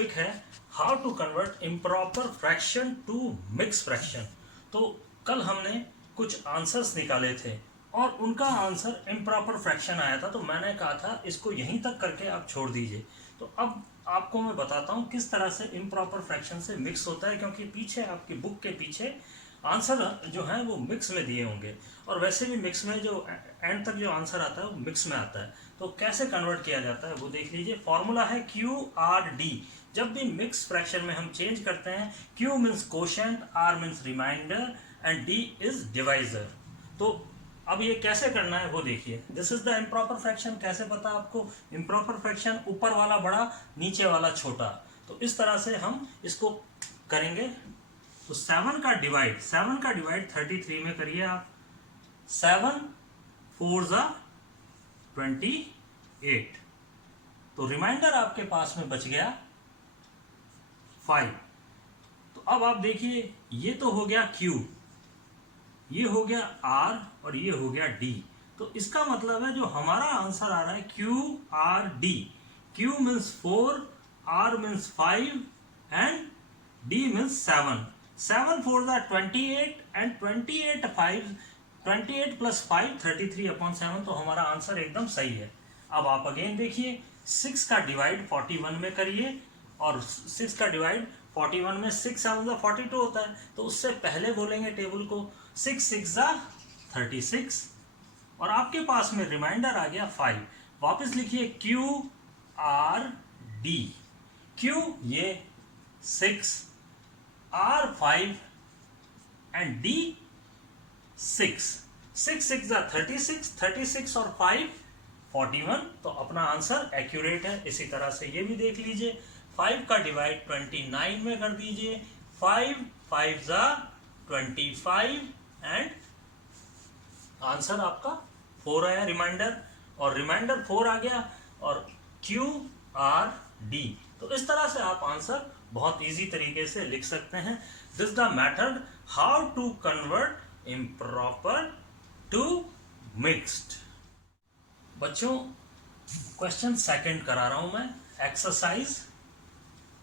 Topic है how to convert improper fraction to mix fraction. तो कल हमने कुछ आंसर्स निकाले थे और उनका आंसर इम्प्रॉपर फ्रैक्शन आया था, तो मैंने कहा था इसको यहीं तक करके आप छोड़ दीजिए। तो अब आपको मैं बताता हूँ किस तरह से इम्प्रॉपर फ्रैक्शन से मिक्स होता है, क्योंकि पीछे आपकी बुक के पीछे आंसर जो है वो मिक्स में दिए होंगे और वैसे भी मिक्स में जो एंड तक जो आंसर आता है वो मिक्स में आता है। तो कैसे कन्वर्ट किया जाता है वो देख लीजिए। फॉर्मूला है QRD। जब भी मिक्स फ्रैक्शन में हम चेंज करते हैं, Q means quotient, R means remainder and D is divisor. तो अब ये कैसे करना है वो देखिए। This is the improper fraction. कैसे पता आपको? इम्प्रॉपर फ्रैक्शन ऊपर वाला बड़ा, नीचे वाला छोटा। तो इस तरह से हम इसको करेंगे। तो 7 का डिवाइड 33 में करिए आप। 7 4 ज़ा 28। तो रिमाइंडर आपके पास में बच गया 5। तो अब आप देखिए, ये तो हो गया Q, ये हो गया R और ये हो गया D। तो इसका मतलब है जो हमारा आंसर आ रहा है QRD। Q means 4, R means 5 and D means 7। 7 4 ज़ा 28 एंड 28 प्लस 5 33/7। तो हमारा आंसर एकदम सही है। अब आप अगेन देखिए, 6 का डिवाइड 41 में करिए और 6 का डिवाइड 41 में 6 7 ज़ा 42 होता है। तो उससे पहले बोलेंगे टेबल को 6 6 ज़ा 36 और आपके पास में रिमाइंडर आ गया 5। वापस लिखिए QRD। Q ये 6, R 5 एंड D 6। 6 6 ज़ा 36, 36 और 5 41। तो अपना आंसर एक्यूरेट है। इसी तरह से ये भी देख लीजिए। 5 का डिवाइड 29 में कर दीजिए। 5 5 ज़ा 25 एंड आंसर आपका 4 आया रिमाइंडर, और रिमाइंडर 4 आ गया और QRD। तो इस तरह से आप आंसर बहुत इजी तरीके से लिख सकते हैं। This the method how to convert improper to mixed. बच्चों, क्वेश्चन सेकंड करा रहा हूं मैं। एक्सरसाइज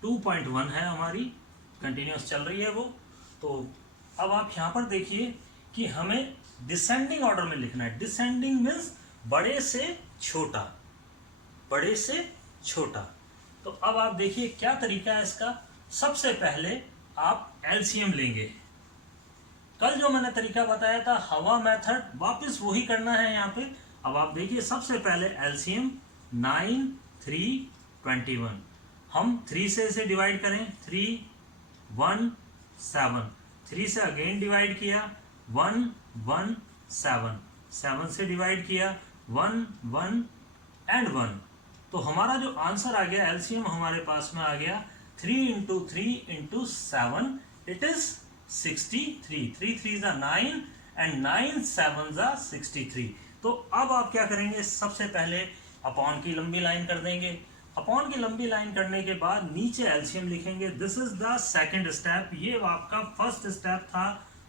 2.1 है हमारी, कंटिन्यूस चल रही है वो। तो अब आप यहां पर देखिए कि हमें डिसेंडिंग ऑर्डर में लिखना है। डिसेंडिंग मीन्स बड़े से छोटा, बड़े से छोटा। तो अब आप देखिए क्या तरीका है इसका। सबसे पहले आप एलसीएम लेंगे। कल जो मैंने तरीका बताया था हवा मेथड, वापस वही करना है यहाँ पे। अब आप देखिए, सबसे पहले एलसीएम 9 3 21। हम 3 से इसे डिवाइड करें। 3 1 7। 3 से अगेन डिवाइड किया 1 1 7। 7 से डिवाइड किया 1 1 एंड 1। तो हमारा जो आंसर आ गया एलसीएम हमारे पास में आ गया 3 इंटू 3 इंटू 7, इट इज 63। 3 3 ज़ा 9 एंड 9 7 ज़ा 63। तो अब आप क्या करेंगे, सबसे पहले अपॉन की लंबी लाइन कर देंगे। अपॉन की लंबी लाइन करने के बाद नीचे एलसीएम लिखेंगे। This is the second step. ये आपका फर्स्ट स्टेप था।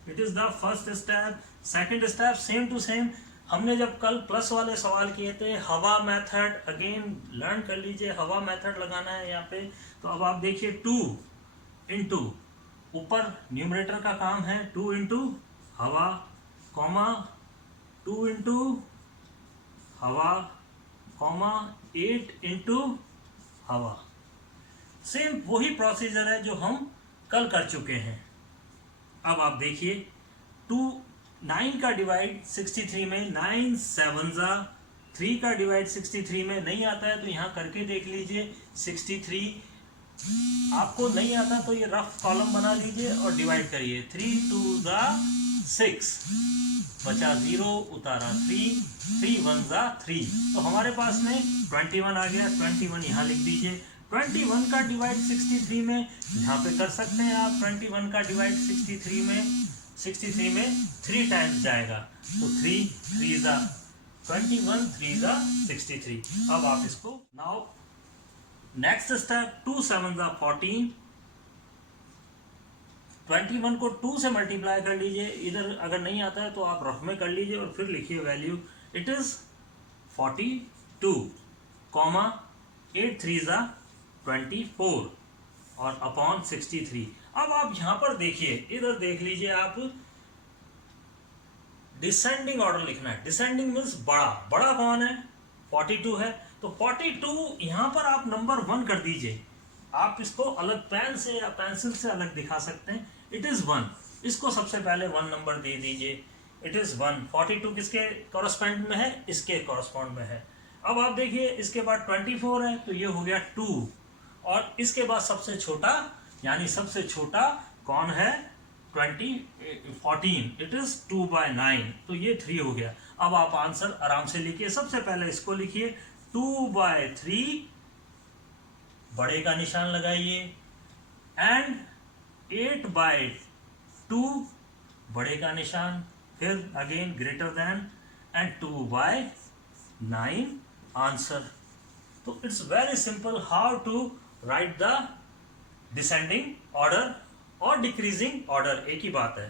It is the first step. Second step same to same. हमने जब कल प्लस वाले सवाल किए थे हवा मेथड, अगेन लर्न कर लीजिए। हवा मेथड लगाना है यहाँ पे। तो अब आप देखिए 2 इंटू, ऊपर न्यूमरेटर का काम है 2 इंटू हवा, कॉमा 2 इंटू हवा, कॉमा 8 इंटू हवा। सेम वही प्रोसीजर है जो हम कल कर चुके हैं। अब आप देखिए 9 का डिवाइड 63 में 9 7 ज़ा 3 का डिवाइड 63 में नहीं आता है, तो यहाँ करके देख लीजिए। 63 आपको नहीं आता तो ये रफ कॉलम बना लीजिए और डिवाइड करिए। 3 2 ज़ा 6, बचा 0, उतारा 3, 3 1 ज़ा 3। तो हमारे पास में 21 आ गया। 21 यहाँ लिख दीजिए। 21 का डिवाइड 63 में यहाँ पे कर सकते हैं आप। 21 का डिवाइड 63 में 3 टाइम्स जाएगा। तो 3 3 ज़ा 21, 3 ज़ा 63। अब आप इसको नाउ नेक्स्ट स्टेप 2 7 ज़ा 14। 21 को 2 से मल्टीप्लाई कर लीजिए। इधर अगर नहीं आता है तो आप रफ में कर लीजिए और फिर लिखिए वैल्यू। इट इज 42, कॉमा 8 3 ज़ा 24। और अपॉन 63। अब आप यहां पर देखिए, इधर देख लीजिए आप, डिसेंडिंग ऑर्डर लिखना है। डिसेंडिंग मीन्स बड़ा, बड़ा कौन है, 42 है, तो 42 यहां पर आप नंबर 1 कर दीजिए। आप इसको अलग पेन से या पेंसिल से अलग दिखा सकते हैं। इट इज 1, इसको सबसे पहले 1 नंबर दे दीजिए। It is 1। 42 किसके कॉरस्पॉन्ड में है, इसके कॉरस्पॉन्ड में है। अब आप देखिए इसके बाद 24 है, तो ये हो गया 2, और इसके बाद सबसे छोटा, यानी सबसे छोटा कौन है, 14, इट इज 2/9, तो ये 3 हो गया। अब आप आंसर आराम से लिखिए। सबसे पहले इसको लिखिए 2/3, बड़े का निशान लगाइए, एंड 8/2, बड़े का निशान, फिर again greater than, and 2/9 answer. तो it's very simple how to write the descending order और डिक्रीजिंग ऑर्डर, एक ही बात है।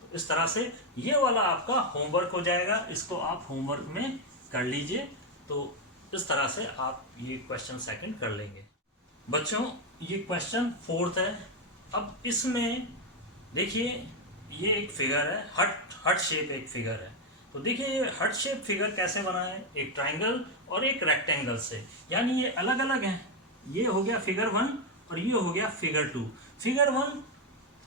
तो इस तरह से ये वाला आपका होमवर्क हो जाएगा, इसको आप होमवर्क में कर लीजिए। तो इस तरह से आप ये क्वेश्चन सेकंड कर लेंगे। बच्चों ये क्वेश्चन 4th है। अब इसमें देखिए ये एक फिगर है, हट शेप एक फिगर है। तो देखिए ये हट शेप फिगर कैसे बना है, एक ट्राइंगल और एक रेक्टेंगल से, यानी ये अलग अलग हैं। ये हो गया फिगर 1 और ये हो गया फिगर 2। फिगर 1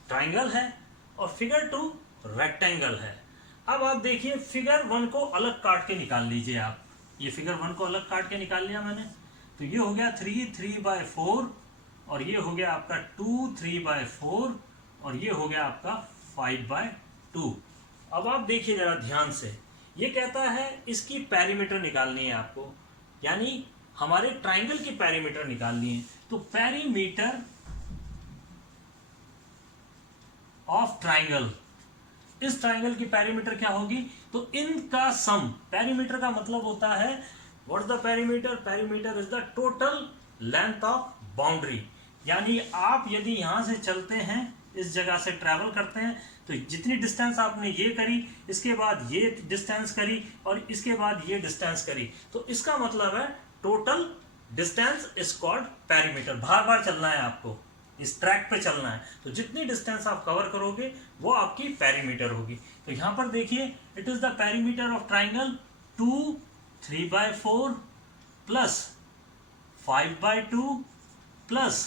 ट्राइंगल है और फिगर 2 रेक्टेंगल है। अब आप देखिए फिगर 1 को अलग काट के निकाल लीजिए आप। ये फिगर 1 को अलग काट के निकाल लिया मैंने, तो ये हो गया 3/4, और ये हो गया आपका 3/4, और ये हो गया आपका 5/2। अब आप देखिए जरा ध्यान से, ये कहता है इसकी पेरीमीटर निकालनी है आपको, यानी हमारे ट्राइंगल की पेरीमीटर निकालनी है। तो पेरीमीटर ऑफ ट्राइंगल, इस ट्राइंगल की पेरीमीटर क्या होगी, तो इनका सम। पेरीमीटर का मतलब होता है, what is the perimeter, perimeter is the total length of boundary. यानी आप यदि यहां से चलते हैं, इस जगह से ट्रैवल करते हैं, तो जितनी डिस्टेंस आपने ये करी, इसके बाद ये डिस्टेंस करी, और इसके बाद ये डिस्टेंस करी, तो इसका मतलब है total distance is called perimeter. बार बार चलना है आपको, इस ट्रैक पे चलना है, तो जितनी डिस्टेंस आप कवर करोगे वो आपकी पेरीमीटर होगी। तो यहां पर देखिए it is the perimeter of triangle 2 3/4 plus 5/2 plus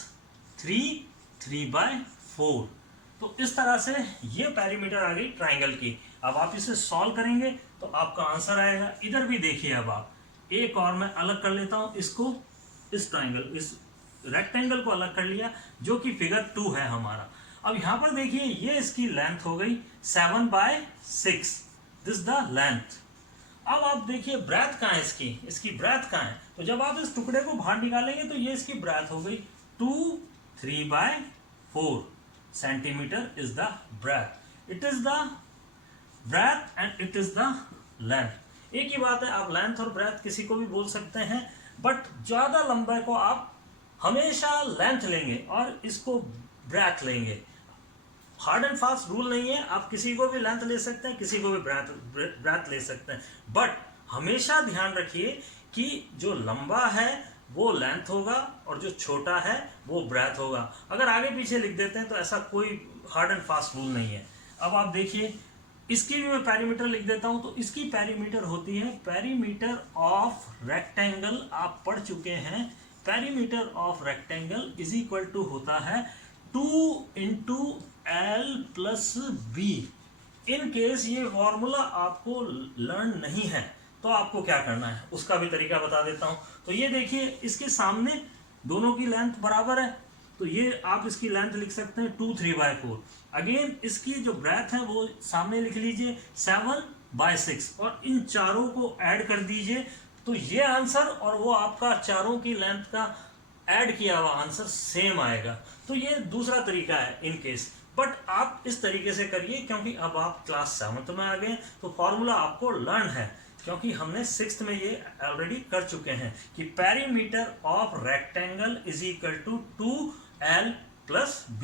3 3/4। तो इस तरह से ये पेरीमीटर आ गई ट्राइंगल की। अब आप इसे सॉल्व करेंगे तो आपका आंसर आएगा। इधर भी देखिए, अब आप एक और मैं अलग कर लेता हूं इसको, इस ट्राइंगल, इस रेक्टेंगल को अलग कर लिया, जो कि फिगर 2 है हमारा। अब यहां पर देखिए ये इसकी लेंथ हो गई 7/6, दिस द लेंथ। अब आप देखिए ब्रेथ कहाँ है इसकी, इसकी ब्रेथ कहाँ है, तो जब आप इस टुकड़े को बाहर निकालेंगे तो ये इसकी ब्रेथ हो गई 2 3/4 centimetre is the breadth. It is the breadth and it is the length. एक ही बात है, आप लेंथ और ब्रेथ किसी को भी बोल सकते हैं, बट ज्यादा लंबाई को आप हमेशा लेंथ लेंगे और इसको ब्रेथ लेंगे। हार्ड एंड फास्ट रूल नहीं है, आप किसी को भी लेंथ ले सकते हैं, किसी को भी ब्रेथ ले सकते हैं, बट हमेशा ध्यान रखिए कि जो लंबा है वो लेंथ होगा और जो छोटा है वो ब्रेथ होगा। अगर आगे पीछे लिख देते हैं तो ऐसा कोई हार्ड एंड फास्ट रूल नहीं है। अब आप देखिए इसकी भी मैं पेरीमीटर लिख देता हूं, तो इसकी पेरीमीटर होती है पेरीमीटर ऑफ रेक्टेंगल। आप पढ़ चुके हैं, perimeter of rectangle is equal to होता है 2 × L+B। इन केस ये फॉर्मूला आपको लर्न नहीं है तो आपको क्या करना है उसका भी तरीका बता देता हूं। तो ये देखिए इसके सामने दोनों की लेंथ बराबर है, तो ये आप इसकी लेंथ लिख सकते हैं 2 3/4। अगेन इसकी जो ब्रेथ है वो सामने लिख लीजिए 7/6, और इन चारों को ऐड कर दीजिए, तो ये आंसर और वो आपका चारों की लेंथ का ऐड किया हुआ आंसर सेम आएगा। तो ये दूसरा तरीका है इन केस, बट आप इस तरीके से करिए क्योंकि अब आप क्लास 7th में आ गए, तो फॉर्मूला आपको लर्न है, क्योंकि हमने 6th में ये ऑलरेडी कर चुके हैं कि perimeter of rectangle is equal to 2L+B।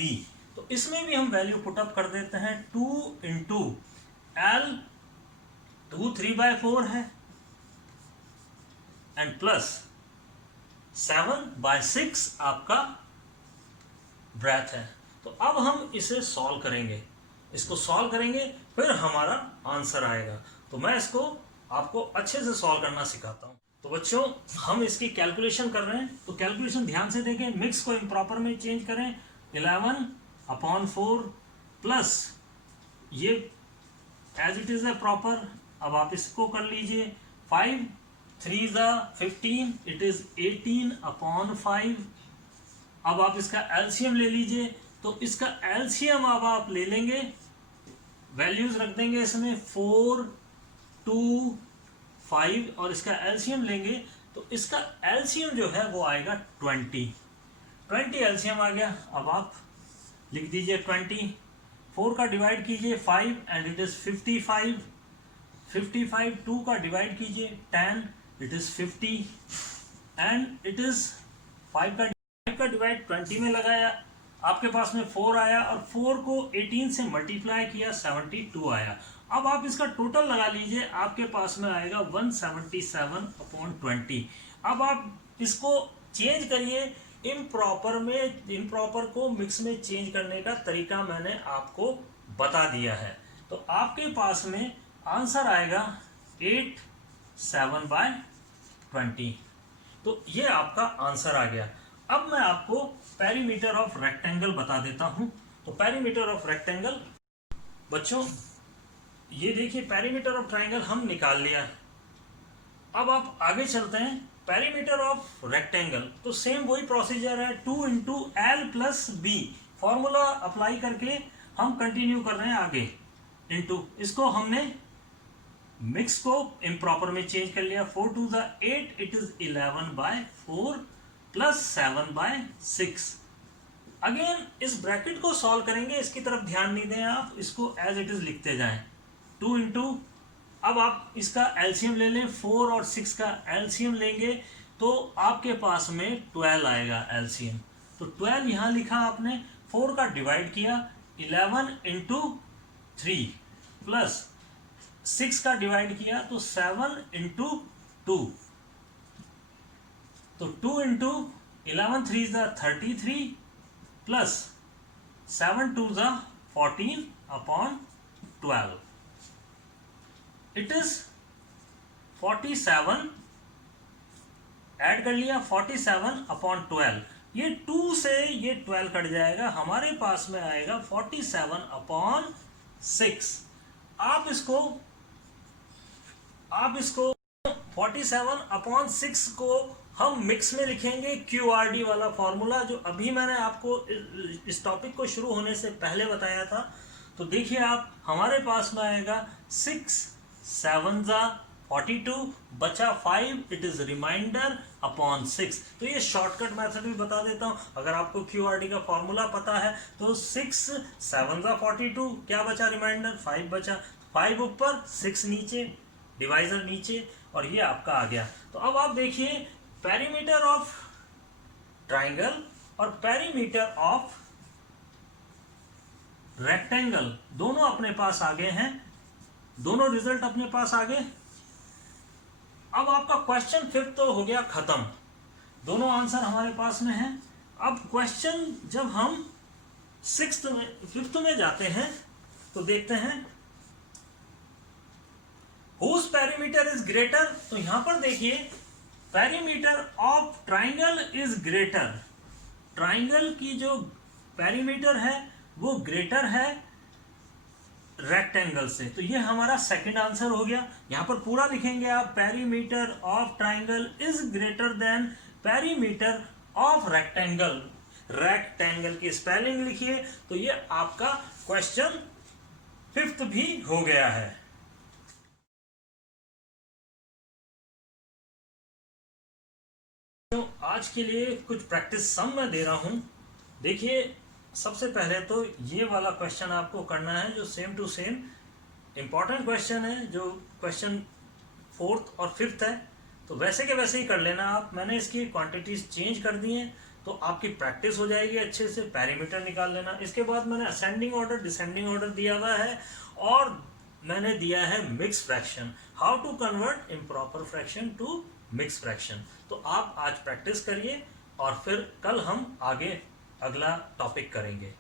तो इसमें भी हम वैल्यू पुटअप कर देते हैं, 2 × L 2 3/4 है एंड प्लस 7/6 आपका ब्रेथ है। तो अब हम इसे सॉल्व करेंगे, इसको सॉल्व करेंगे, फिर हमारा आंसर आएगा। तो मैं इसको आपको अच्छे से सॉल्व करना सिखाता हूँ। तो बच्चों हम इसकी कैलकुलेशन कर रहे हैं, तो कैलकुलेशन ध्यान से देखें। मिक्स को इम्प्रॉपर में चेंज करें, 11/4 प्लस ये एज इट इज है प्रॉपर। अब आप इसको कर लीजिए, 5 3 15, इट इज 18/5। अब आप इसका एलसीएम ले लीजिए, तो इसका एलसीएम अब आप ले लेंगे, वैल्यूज रख देंगे इसमें 4 2 5, और इसका एलसीएम लेंगे तो इसका एलसीएम जो है वो आएगा 20 एलसीएम आ गया। अब आप लिख दीजिए 20, 4 का डिवाइड कीजिए 5 एंड इट इज 55, 2 का डिवाइड कीजिए 10, it is 50 and it is 5 का डिवाइड 20 में लगाया, आपके पास में 4 आया, और 4 को 18 से मल्टीप्लाई किया 72 आया। अब आप इसका टोटल लगा लीजिए, आपके पास में आएगा 177/20। अब आप इसको चेंज करिए, इम्प्रॉपर को मिक्स में चेंज करने का तरीका मैंने आपको बता दिया है। तो आपके पास में आंसर आएगा 87/20। तो ये आपका आंसर आ गया। अब मैं आपको पेरीमीटर ऑफ रेक्टेंगल बता देता हूं। तो पेरीमीटर ऑफ रेक्टेंगल बच्चों ये देखिए, पेरीमीटर ऑफ ट्राइंगल हम निकाल लिया। अब आप आगे चलते हैं, पेरीमीटर ऑफ रेक्टेंगल। तो सेम वही प्रोसीजर है, 2 × L+B फॉर्मूला अप्लाई करके हम कंटिन्यू कर रहे हैं आगे। इनटू इसको हमने मिक्स को इम्प्रॉपर में चेंज कर लिया, 4 2 8, इट इज 11/4 प्लस 7/6। अगेन इस ब्रैकेट को सॉल्व करेंगे, इसकी तरफ ध्यान नहीं दें आप, इसको एज इट इज लिखते जाएं। 2 × अब आप इसका एलसीएम ले लें, 4 और 6 का एलसीएम लेंगे तो आपके पास में 12 आएगा एलसीएम। तो 12 यहां लिखा आपने, 4 का डिवाइड किया, 11 × 3 प्लस 6 का डिवाइड किया तो 7 × 2, तो 2 × 11 3 33 प्लस 7 2 14/12, इट इज 47। ऐड कर लिया, 47/12। ये 2 से ये 12 कट जाएगा, हमारे पास में आएगा 47/6। आप इसको 47/6 को हम मिक्स में लिखेंगे, QRD वाला फॉर्मूला जो अभी मैंने आपको इस टॉपिक को शुरू होने से पहले बताया था। तो देखिए आप, हमारे पास में आएगा 6 7 42, बचा 5, इट इज रिमाइंडर/6। तो ये शॉर्टकट मेथड भी बता देता हूं, अगर आपको QRD का फॉर्मूला पता है तो 6 7 42, क्या बचा रिमाइंडर, 5 बचा, 5 ऊपर 6 नीचे, डिवाइजर नीचे, और ये आपका आ गया। तो अब आप देखिए, पेरीमीटर ऑफ ट्राइंगल और पेरीमीटर ऑफ रेक्टेंगल दोनों अपने पास आ गए हैं, दोनों रिजल्ट अपने पास आ गए। अब आपका क्वेश्चन 5 तो हो गया खत्म, दोनों आंसर हमारे पास में हैं। अब क्वेश्चन जब हम 5th में जाते हैं तो देखते हैं हुज पेरीमीटर इज ग्रेटर। तो यहां पर देखिए, perimeter of triangle is greater, triangle की जो पेरीमीटर है वो ग्रेटर है रेक्टेंगल से। तो ये हमारा सेकंड आंसर हो गया। यहां पर पूरा लिखेंगे आप, perimeter of triangle is greater than perimeter of rectangle. Rectangle की स्पेलिंग लिखिए, तो ये आपका क्वेश्चन 5th भी हो गया है। तो आज के लिए कुछ प्रैक्टिस सम मैं दे रहा हूं। देखिए, सबसे पहले तो ये वाला क्वेश्चन आपको करना है जो same to same important question है, जो क्वेश्चन 4th और 5th है। तो वैसे के वैसे ही कर लेना आप। मैंने इसकी क्वांटिटीज चेंज कर दी हैं तो आपकी प्रैक्टिस हो जाएगी अच्छे से। पेरीमीटर निकाल लेना। इसके बाद मैंने असेंडिंग ऑर्डर डिसेंडिंग ऑर्डर दिया हुआ है, और मैंने दिया है mix fraction, how to convert improper fraction to mix fraction. तो आप आज प्रैक्टिस करिए और फिर कल हम आगे अगला टॉपिक करेंगे।